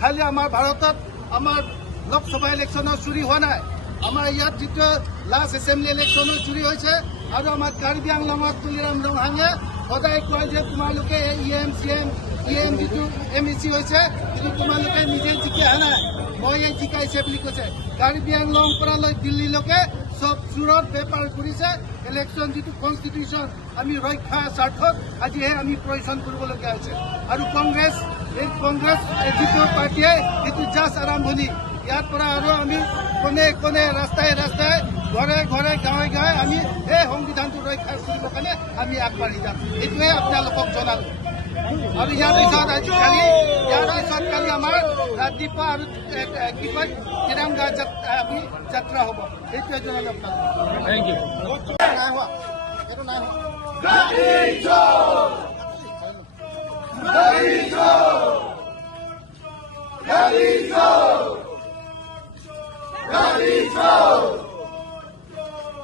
খালি আমাৰ ভাৰতত আমাৰ লোকসভা ইলেকশ্যনৰ চুৰি হোৱা নাই, আমাৰ ইয়াত যিটো লাষ্ট এছেম্বলি ইলেকশ্যনৰ চুৰি হৈছে। আৰু আমাৰ কাৰ্বি আংলঙত তুলিৰাম ৰংহাঙে সদায় কয় যে তোমালোকে EM যিটো MEC হৈছে সেইটো তোমালোকে নিজে জিকি অহা নাই, মই জিকাইছে বুলি কৈছে। কাৰ্বি আংলং পৰা লৈ দিল্লীলৈকে চব চোৰত বেপাৰ কৰিছে। ইলেকশ্যন যিটো কনষ্টিটিউশ্যন আমি ৰক্ষাৰ স্বাৰ্থত আজিহে আমি প্ৰয়োজন কৰিবলগীয়া হৈছে। আৰু কংগ্ৰেছ যিটো পাৰ্টীয়ে সেইটো জাষ্ট আৰম্ভণি। ইয়াৰ পৰা আৰু আমি কোনে ৰাস্তাই ঘৰে গাঁৱে আমি এই সংবিধানটো ৰক্ষা কৰিবৰ কাৰণে আমি আগবাঢ়ি যাম, এইটোৱে আপোনালোকক জনালো। আৰু ইয়াৰ পিছত কালি আমাৰ ৰাতিপুৱা আৰু কি কয় তিৰংগা আমি যাত্ৰা হ'ব, এইটোৱে জনালো আপোনালোকক। Thank you.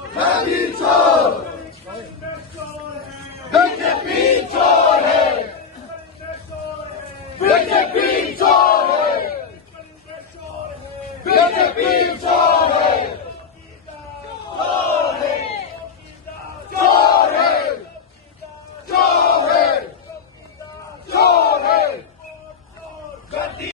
Galincho!